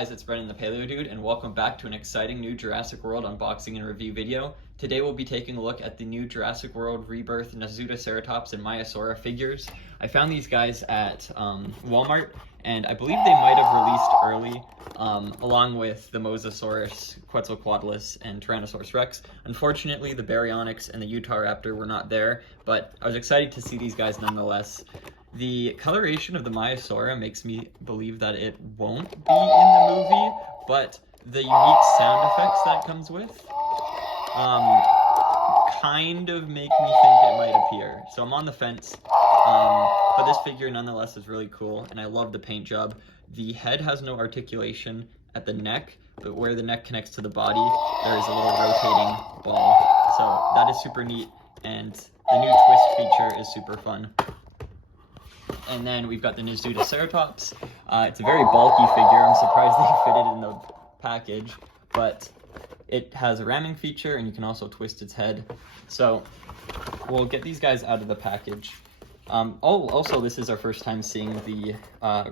guys, it's Brendan the Paleo Dude, and welcome back to an exciting new Jurassic World unboxing and review video. Today we'll be taking a look at the new Jurassic World Rebirth Nasutoceratops and Maiasaurua figures. I found these guys at Walmart, and I believe they might have released early, along with the Mosasaurus, Quetzalcoatlus, and Tyrannosaurus Rex. Unfortunately, the Baryonyx and the Utahraptor were not there, but I was excited to see these guys nonetheless. The coloration of the Maiasaurua makes me believe that it won't be in the movie, but the unique sound effects that comes with kind of make me think it might appear. So I'm on the fence, but this figure nonetheless is really cool, and I love the paint job. The head has no articulation at the neck, but where the neck connects to the body, there is a little rotating ball. So that is super neat, and the new twist feature is super fun. And then we've got the Nasutoceratops. It's a very bulky figure. I'm surprised they fit it in the package, but it has a ramming feature, and you can also twist its head. So we'll get these guys out of the package. Also, this is our first time seeing the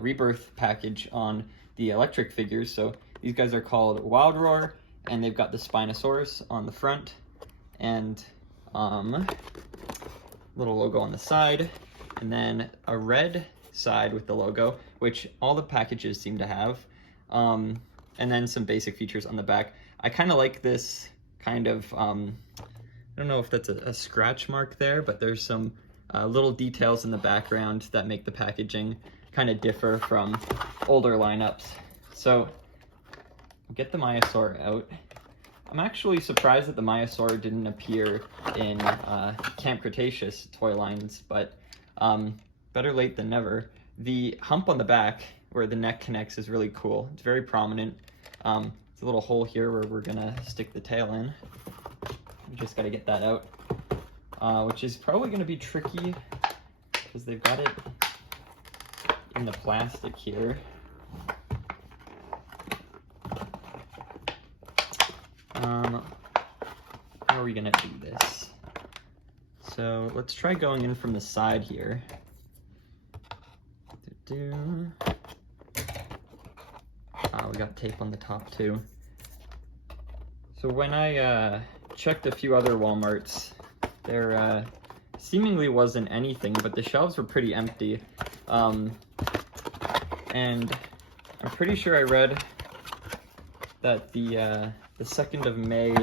Rebirth package on the electric figures. So these guys are called Wild Roar, and they've got the Spinosaurus on the front, and little logo on the side. And then a red side with the logo, which all the packages seem to have, and then some basic features on the back. I kind of like this kind of, I don't know if that's a scratch mark there, but there's some little details in the background that make the packaging kind of differ from older lineups. So get the Maiasaurus out. I'm actually surprised that the Maiasaurus didn't appear in Camp Cretaceous toy lines, but better late than never. The hump on the back where the neck connects is really cool. It's very prominent. There's a little hole here where we're gonna stick the tail in. We just gotta get that out, which is probably gonna be tricky because they've got it in the plastic here. How are we gonna do this? So let's try going in from the side here. We got tape on the top too. So when I checked a few other Walmarts, there seemingly wasn't anything, but the shelves were pretty empty. And I'm pretty sure I read that the 2nd of May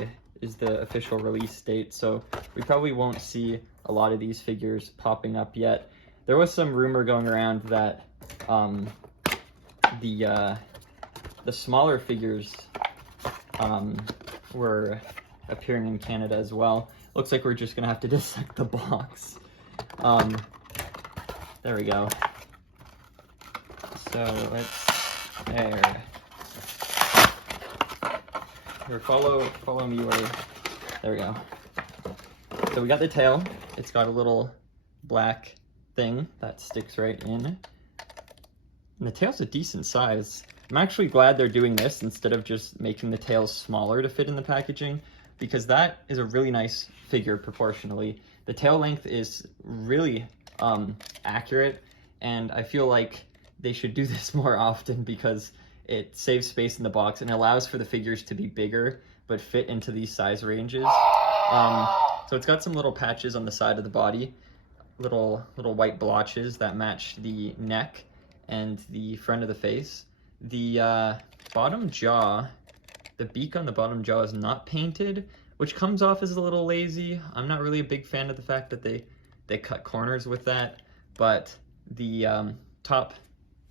is the official release date, so we probably won't see a lot of these figures popping up yet. There was some rumor going around that the smaller figures were appearing in Canada as well. Looks like we're just gonna have to dissect the box. There we go. So there. Here, follow me where, there we go. So we got the tail. It's got a little black thing that sticks right in. And the tail's a decent size. I'm actually glad they're doing this instead of just making the tails smaller to fit in the packaging, because that is a really nice figure proportionally. The tail length is really accurate, and I feel like they should do this more often because it saves space in the box and allows for the figures to be bigger but fit into these size ranges. So it's got some little patches on the side of the body, little white blotches that match the neck and the front of the face. The bottom jaw, the beak on the bottom jaw is not painted, which comes off as a little lazy. I'm not really a big fan of the fact that they cut corners with that, but the top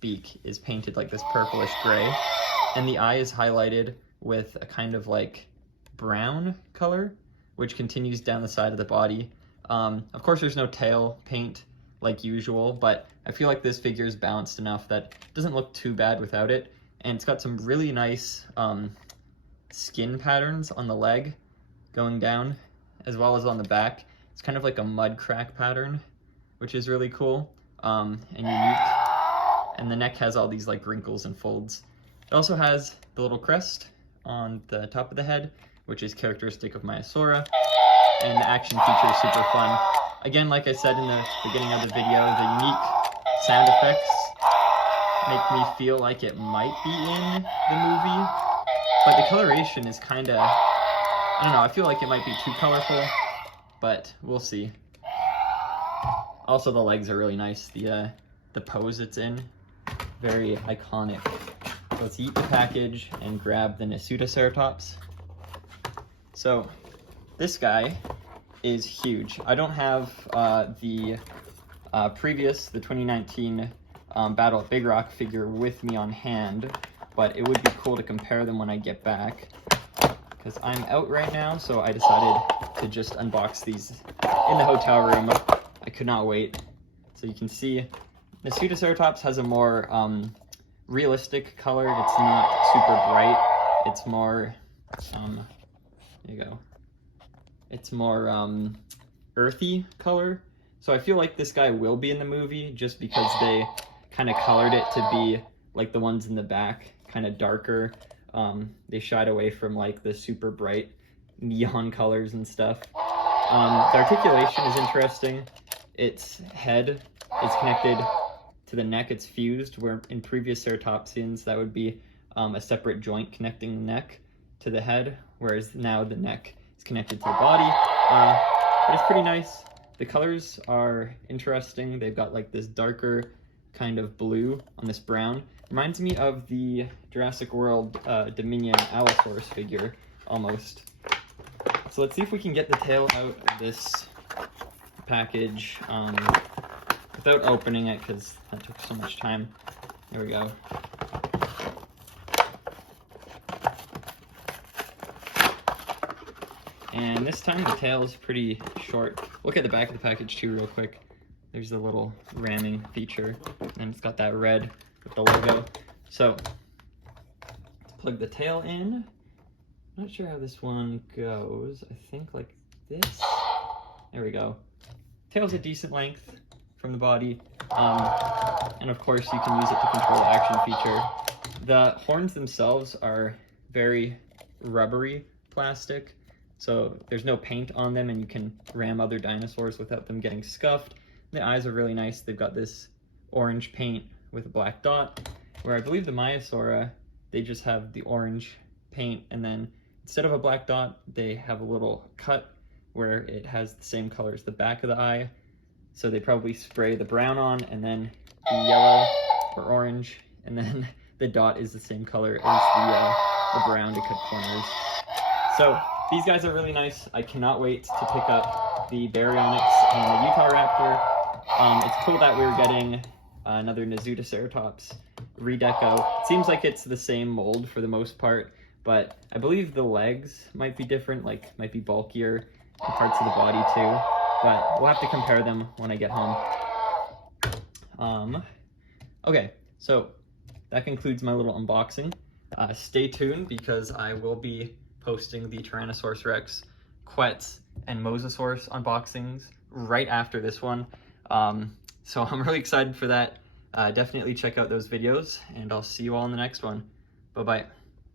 beak is painted like this purplish gray, and the eye is highlighted with a kind of like brown color, which continues down the side of the body. Of course, there's no tail paint like usual, but I feel like this figure is balanced enough that it doesn't look too bad without it. And it's got some really nice skin patterns on the leg going down, as well as on the back. It's kind of like a mud crack pattern, which is really cool and unique. And the neck has all these like wrinkles and folds. It also has the little crest on the top of the head, which is characteristic of Maiasaurua, and the action feature is super fun. Again, like I said in the beginning of the video, the unique sound effects make me feel like it might be in the coloration is kind of, I don't know, I feel like it might be too colorful, but we'll see. Also, the legs are really nice. The pose it's in, very iconic. So let's eat the package and grab the Nasutoceratops. So this guy is huge. I don't have the 2019 Battle at Big Rock figure with me on hand, but it would be cool to compare them when I get back, because I'm out right now, so I decided to just unbox these in the hotel room. I could not wait. So you can see Nasutoceratops has a more realistic color. It's not super bright. It's more, there you go. It's more earthy color. So I feel like this guy will be in the movie just because they kind of colored it to be like the ones in the back, kind of darker. They shied away from like the super bright neon colors and stuff. The articulation is interesting. Its head is connected to the neck. It's fused, where in previous ceratopsians that would be a separate joint connecting the neck to the head, whereas now the neck is connected to the body. But it's pretty nice. The colors are interesting. They've got like this darker kind of blue on this brown. Reminds me of the Jurassic World Dominion Allosaurus figure, almost. So let's see if we can get the tail out of this package without opening it, because that took so much time. There we go. And this time the tail is pretty short. Look at the back of the package too real quick. There's the little ramming feature, and it's got that red with the logo. So let's plug the tail in. Not sure how this one goes. I think like this. There we go. Tail's a decent length from the body. And of course you can use it to control the action feature. The horns themselves are very rubbery plastic. So there's no paint on them, and you can ram other dinosaurs without them getting scuffed. The eyes are really nice. They've got this orange paint with a black dot, where I believe the Maiasaurua, they just have the orange paint, and then instead of a black dot, they have a little cut where it has the same color as the back of the eye. So they probably spray the brown on, and then the yellow or orange, and then the dot is the same color as the brown to cut corners. So these guys are really nice. I cannot wait to pick up the Baryonyx and the Utah Raptor. It's cool that we're getting another Nasutoceratops redeco. It seems like it's the same mold for the most part, but I believe the legs might be different, like might be bulkier in parts of the body too, but we'll have to compare them when I get home. Okay, so that concludes my little unboxing. Stay tuned, because I will be posting the Tyrannosaurus Rex, Quetz, and Mosasaurus unboxings right after this one. So I'm really excited for that. Definitely check out those videos, and I'll see you all in the next one. Bye-bye.